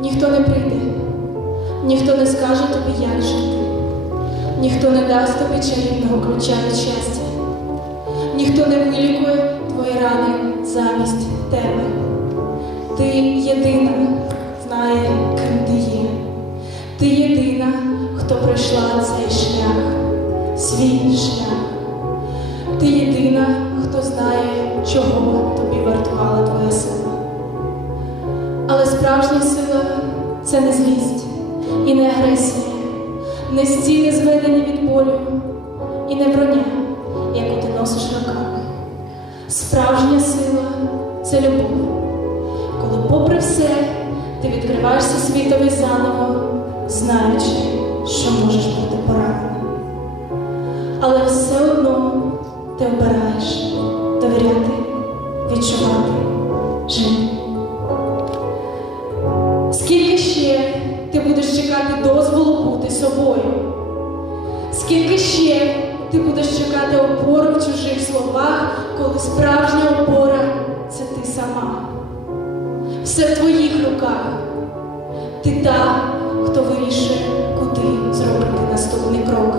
ніхто не прийде, ніхто не скаже тобі, як жити, ніхто не дасть тобі чарівного ключа від щастя, ніхто не вилікує твої рани замість тебе. Ти єдина знає, ким ти є. Ти єдина, хто пройшла цей шлях, свій шлях. Ти єдина, хто знає, чого тобі вартувала твоя сила. Але справжня сила це не злість і не агресія, не стіни зведені від болю, і не броня, яку ти носиш роками. Справжня сила це любов, коли, попри все, ти відкриваєшся світові заново, знаючи, що можеш бути поранений. Але все одно ти обираєш довіряти, відчувати, жити. Чекати дозволу бути собою? Скільки ще ти будеш чекати опору в чужих словах, коли справжня опора це ти сама? Все в твоїх руках. Ти та, хто вирішує, куди зробити наступний крок.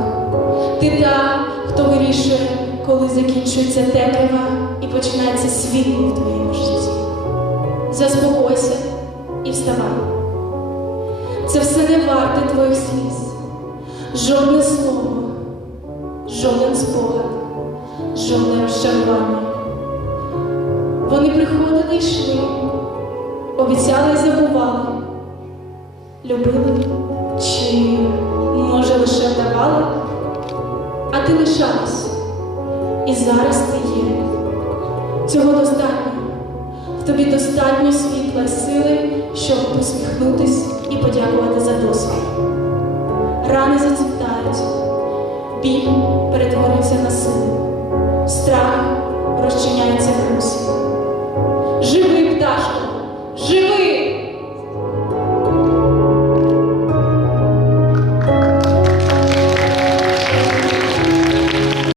Ти та, хто вирішує, коли закінчується темрява і починається світло в твоєму житті. Заспокойся і вставай. Не варте твоїх сліз. Жодне слово, жоден спогад, жодне розчарування. Вони приходили і йшли, обіцяли і забували, любили чи, може, лише вдавали, а ти лишалась, і зараз ти є. Цього достатньо. В тобі достатньо світла сили, щоб посміхнутись подякувати за досвід. Рани зацвітають, біль перетворюється на силу, страх розчиняється в русі.